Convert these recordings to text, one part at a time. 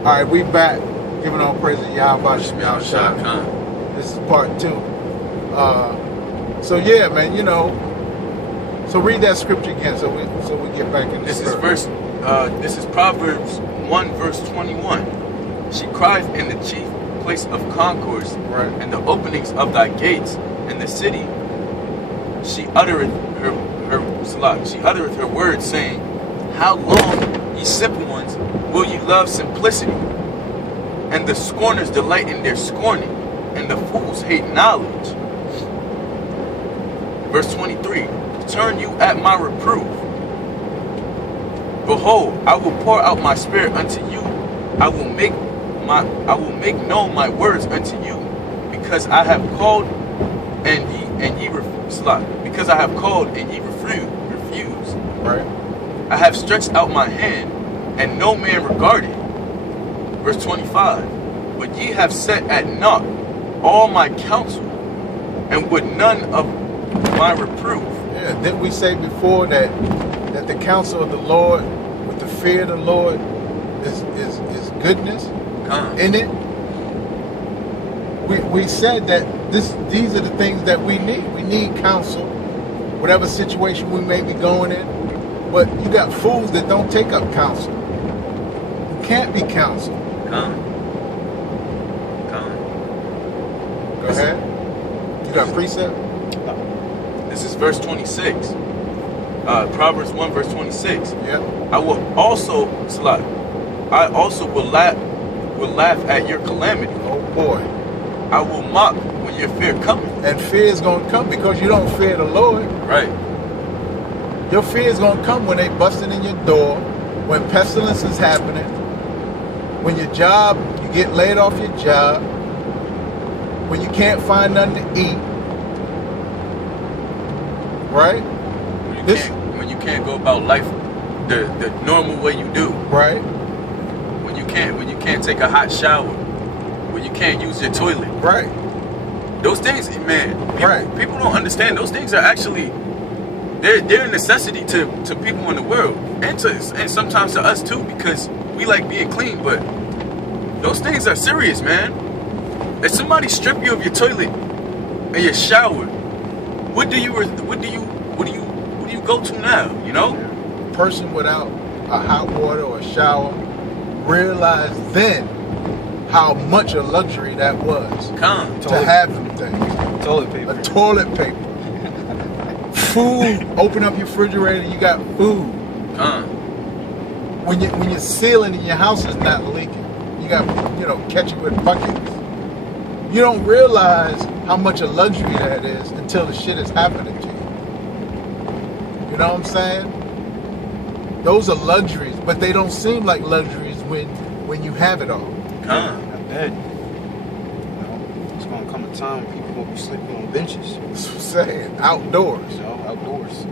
All right, we back, giving all praise to Yahweh Shah. This is part 2. So yeah, man, you know. So read that scripture again, so we get back in this. This is Proverbs 1 verse 21. She cried in the chief place of concourse, right, and the openings of thy gates in the city. She uttereth her words, saying, how long, ye simple ones, will ye love simplicity? And the scorners delight in their scorning, and the fools hate knowledge. Verse 23, turn you at my reproof. Behold, I will pour out my spirit unto you. I will make known my words unto you, because I have called and ye refuse. Because I have called and ye refuse. Right. I have stretched out my hand, and no man regarded. Verse 25. But ye have set at naught all my counsel, and would none of my reproof. Yeah, didn't we say before that the counsel of the Lord, with the fear of the Lord, is goodness in it? We said that these are the things that we need. We need counsel, whatever situation we may be going in. But you got fools that don't take up counsel. You can't be counseled. Go ahead. You got precept? This is verse 26. Proverbs 1 verse 26. Yeah. I also will laugh at your calamity. Oh boy. I will mock when your fear cometh. And fear is going to come because you don't fear the Lord. Right. Your fear is going to come when they busting in your door, when pestilence is happening, when you get laid off your job, when you can't find nothing to eat. Right? When you can't go about life the normal way you do. Right. When you can't take a hot shower. When you can't use your toilet. Right. Those things, man, people don't understand. Those things are actually they're a necessity to people in the world, and sometimes to us too, because we like being clean. But those things are serious, man. If somebody strip you of your toilet and your shower, what do you go to now? You know, a person without a hot water or a shower realized then how much a luxury that was to have them things. Toilet paper. A toilet paper. Food. Open up your refrigerator, you got food. When your ceiling in your house is not leaking, you got catch it with buckets. You don't realize how much a luxury that is until the shit is happening to you. You know what I'm saying? Those are luxuries, but they don't seem like luxuries when you have it all. I bet. It's gonna come a time when people gonna be sleeping on benches. That's what I'm saying. Outdoors. Outdoors.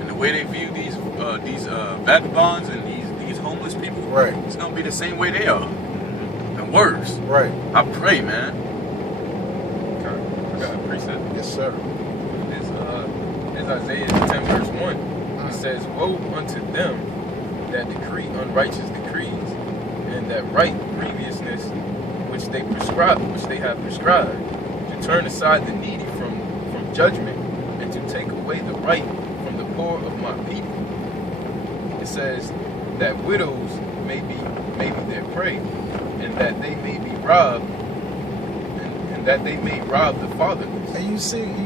And the way they view these vagabonds and these homeless people, right? It's gonna be the same way they are, and worse. Right. I pray, man. I got a precept. Yes, sir. It's Isaiah 10 verse 1. It says, woe unto them that decree unrighteous decrees, and that write grievousness which they have prescribed, to turn aside the needy from judgment, and to take away the right from the poor of my people. It says that widows may be their prey, and that they may be robbed, and that they may rob the fatherless. And you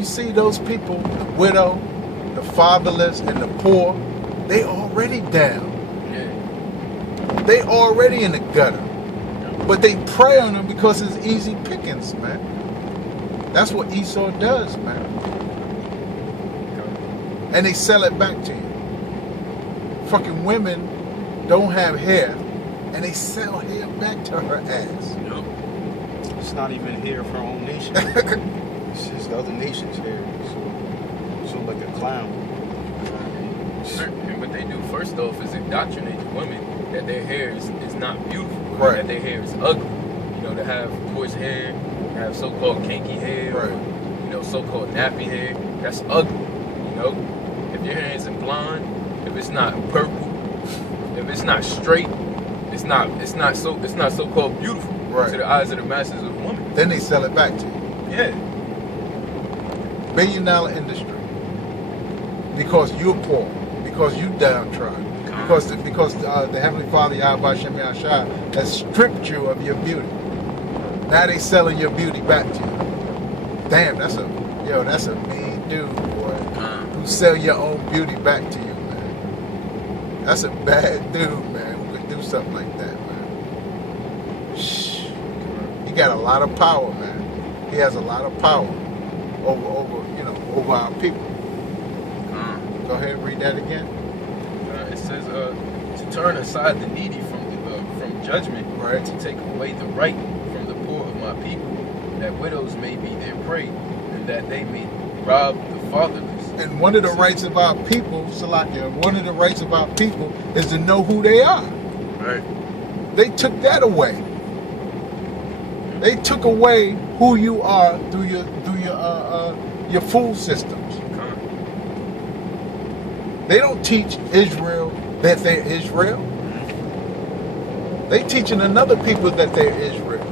see those people, the widow, the fatherless, and the poor, they already down. Yeah. They already in the gutter. But they prey on them because it's easy pickings, man. That's what Esau does, man. And they sell it back to you. Fucking women don't have hair, and they sell hair back to her ass. Yep. It's not even hair from our own nation. It's just the other nation's hair. So like a clown. And what they do first off is indoctrinate the women that their hair is not beautiful, right? That their hair is ugly. You know, to have coarse hair, to have so-called kinky hair, right? Or, so-called nappy hair. That's ugly. You know, if your hair isn't blonde, if it's not purple, if it's not straight, it's not so called beautiful Right. to the eyes of the masses of women. Then they sell it back to you. Yeah. $1 billion industry. Because you're poor, because you downtrodden, because the Heavenly Father Yahweh Shem Yahshua has stripped you of your beauty. Now they selling your beauty back to you. Damn, that's a mean dude, boy. Who sell your own beauty back to you, man. That's a bad dude, man, who could do something like that, man. Shh. He got a lot of power, man. He has a lot of power over our people. Go ahead and read that again. It says to turn aside the needy from judgment, Right. to take away the right from the poor of my people, that widows may be their prey, and that they may rob the fatherless. And one of the rights of our people, Salakia, one of the rights of our people is to know who they are. Right. They took that away. They took away who you are through your food systems. They don't teach Israel that they're Israel. They teaching another people that they're Israel.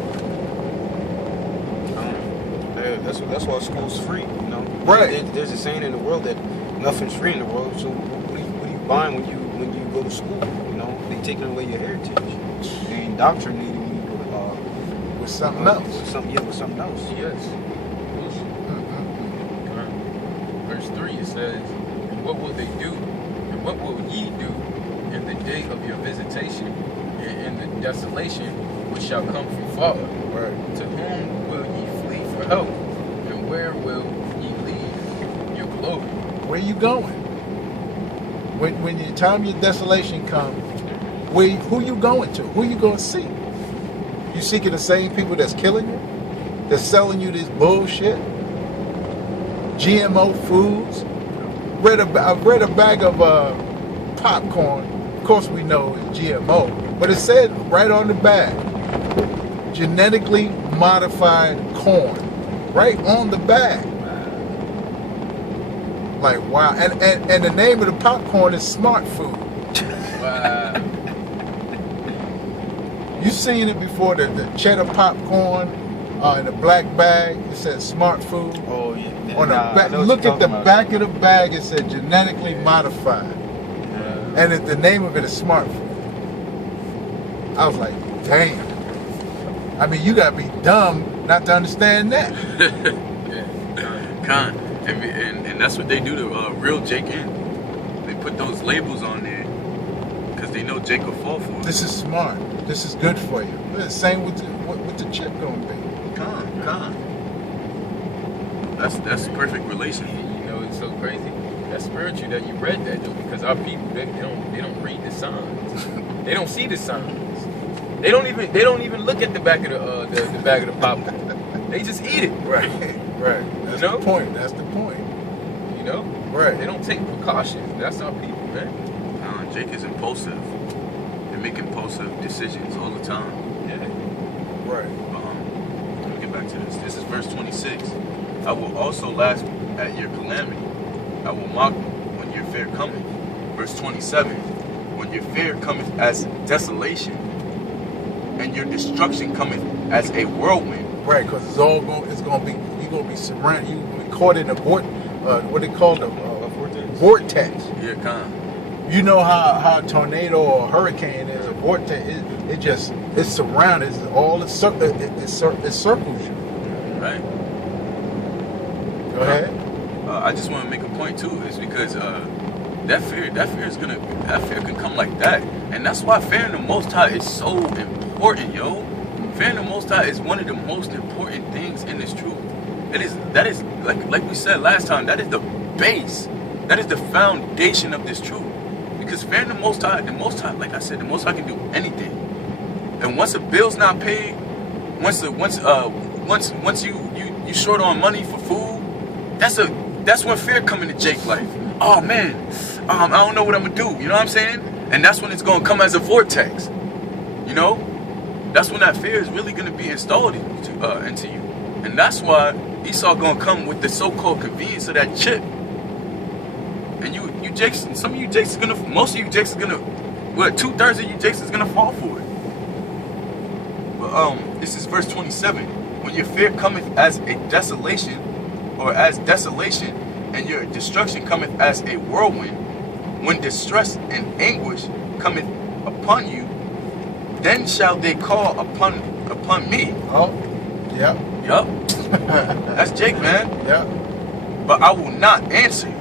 That's why school's free, you know. Right. There's a saying in the world that nothing's free in the world. So what are you buying when you go to school? You know, they taking away your heritage. They indoctrinating you With something else. With something else. Yes. Verse 3, it says, and what will they do? And what will ye do in the day of your visitation, and in the desolation which shall come from far? Right. To whom will ye flee for help? And where will ye leave your glory? Where you going? When your time your desolation comes, who you going to? Who you going to seek? You seeking the same people that's killing you? That's selling you this bullshit? GMO foods? I've read a bag of popcorn. Of course we know it's GMO, but it said right on the bag, genetically modified corn. Right on the bag. Like, wow. And the name of the popcorn is Smart Food. Wow. You seen it before, the cheddar popcorn in a black bag, it said Smart Food. Oh yeah. On the back, look at the back of the bag, it said genetically modified. And the name of it is Smart Food. I was like, damn. I mean, you gotta be dumb not to understand that. Con. And that's what they do to real Jake in. They put those labels on there because they know Jake will fall for it. This is smart. This is good for you. The same with the chip gonna be. Con. That's perfect relation. You know, it's so crazy. That's spiritual that you read that though, because our people they don't read the signs. They don't see the signs. They don't even look at the back of the bag of the popcorn. They just eat it. Right. That's You know? the point. That's the point. You know? Right. They don't take precautions. That's our people, man. Jake is impulsive. They make impulsive decisions all the time. Yeah. Right. Let me get back to this. This is verse 26. I will also laugh at your calamity. I will mock when your fear cometh. Verse 27. When your fear cometh as desolation, and your destruction cometh as a whirlwind. Right, because you're gonna be surrounded. You're gonna be caught in a what they call the vortex. Yeah, con. You know how a tornado or a hurricane is a vortex. It's surrounded. It circles you. Right. Go ahead. I just want to make a point too. Is because that fear can come like that, and that's why fearing the Most High is so important, yo. Fearing the Most High is one of the most important things in this truth. That is like we said last time. That is the base. That is the foundation of this truth. Because fearing the Most High, like I said, the Most High can do anything. And once a bill's not paid, once you short on money for food, that's when fear come into Jake's life. Oh man, I don't know what I'm gonna do. You know what I'm saying? And that's when it's gonna come as a vortex. You know, that's when that fear is really gonna be installed into you. And that's why Esau gonna come with the so-called convenience of that chip. And you Jakes, most of you Jakes is gonna, 2/3 of you Jakes is gonna fall for it. This is verse 27. When your fear cometh as a desolation, or as desolation, and your destruction cometh as a whirlwind, when distress and anguish cometh upon you, then shall they call upon me. Oh, yep. Yup. That's Jake, man. Yep. But I will not answer.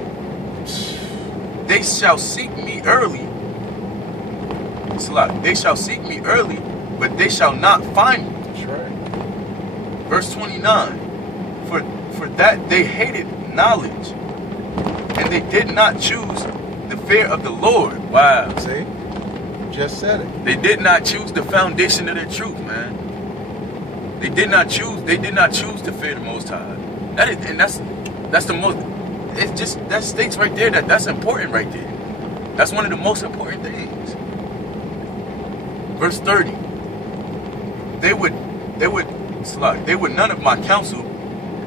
They shall seek me early. It's a lot. They shall seek me early, but they shall not find me. That's right. Verse 29. For that they hated knowledge, and they did not choose the fear of the Lord. Wow. See? Just said it. They did not choose the foundation of their truth, man. They did not choose to fear the Most High. That's the most. It's just, that states right there that's important right there. That's one of the most important things. Verse 30. They would none of my counsel.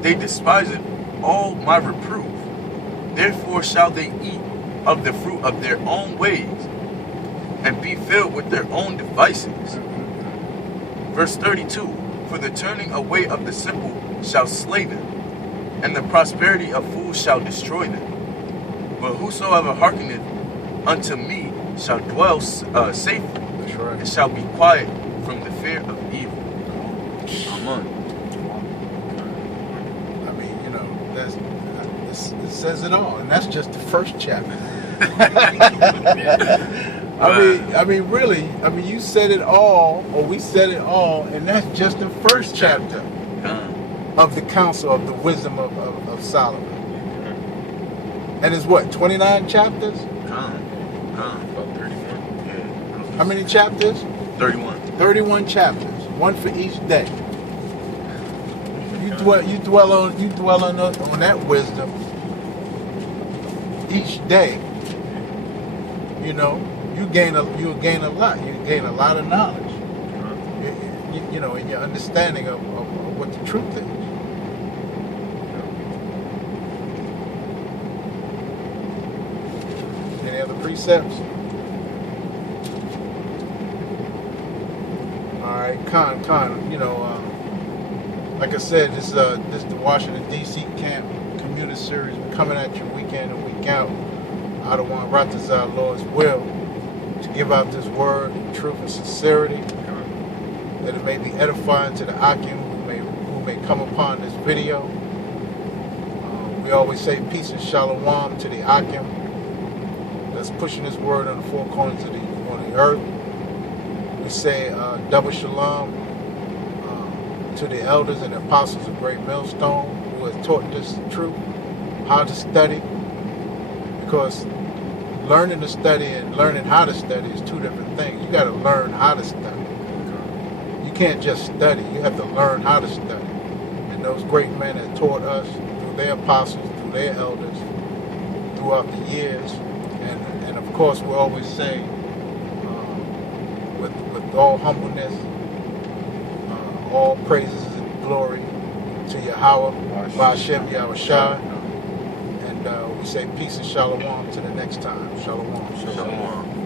They despised all my reproof. Therefore shall they eat of the fruit of their own ways, and be filled with their own devices. Verse 32. For the turning away of the simple shall slay them, and the prosperity of fools shall destroy them. But whosoever hearkeneth unto me shall dwell safely, That's right. and shall be quiet from the fear of evil. Amen. I mean, you know, it says it all, and that's just the first chapter. I mean, really, you said it all, or we said it all, and that's just the first chapter of the counsel of the wisdom of Solomon. And it's what, 29 chapters? About 31. Yeah. How many chapters? 31. 31 chapters, one for each day. You dwell on that wisdom each day. You know, you gain a lot. You gain a lot of knowledge. You know, in your understanding of what the truth is. Any other precepts? All right, Con. You know, like I said, this is the Washington D.C. camp commuter series. We're coming at you week in and week out. I don't want Ratazar Lord's will to give out this word in truth and sincerity, that it may be edifying to the Akim who may come upon this video. We always say peace and shalom to the Akim that's pushing this word on the four corners of the earth. We say double shalom to the elders and the apostles of Great Millstone who have taught this truth, how to study. Because learning to study and learning how to study is two different things. You got to learn how to study. You can't just study. You have to learn how to study. And those great men that taught us through their apostles, through their elders, throughout the years. And of course, we always say, with all humbleness, all praises and glory to Yahweh, Ba'ashem Yahushua. And we say peace and shalom to the next time. Shalom. Shalom.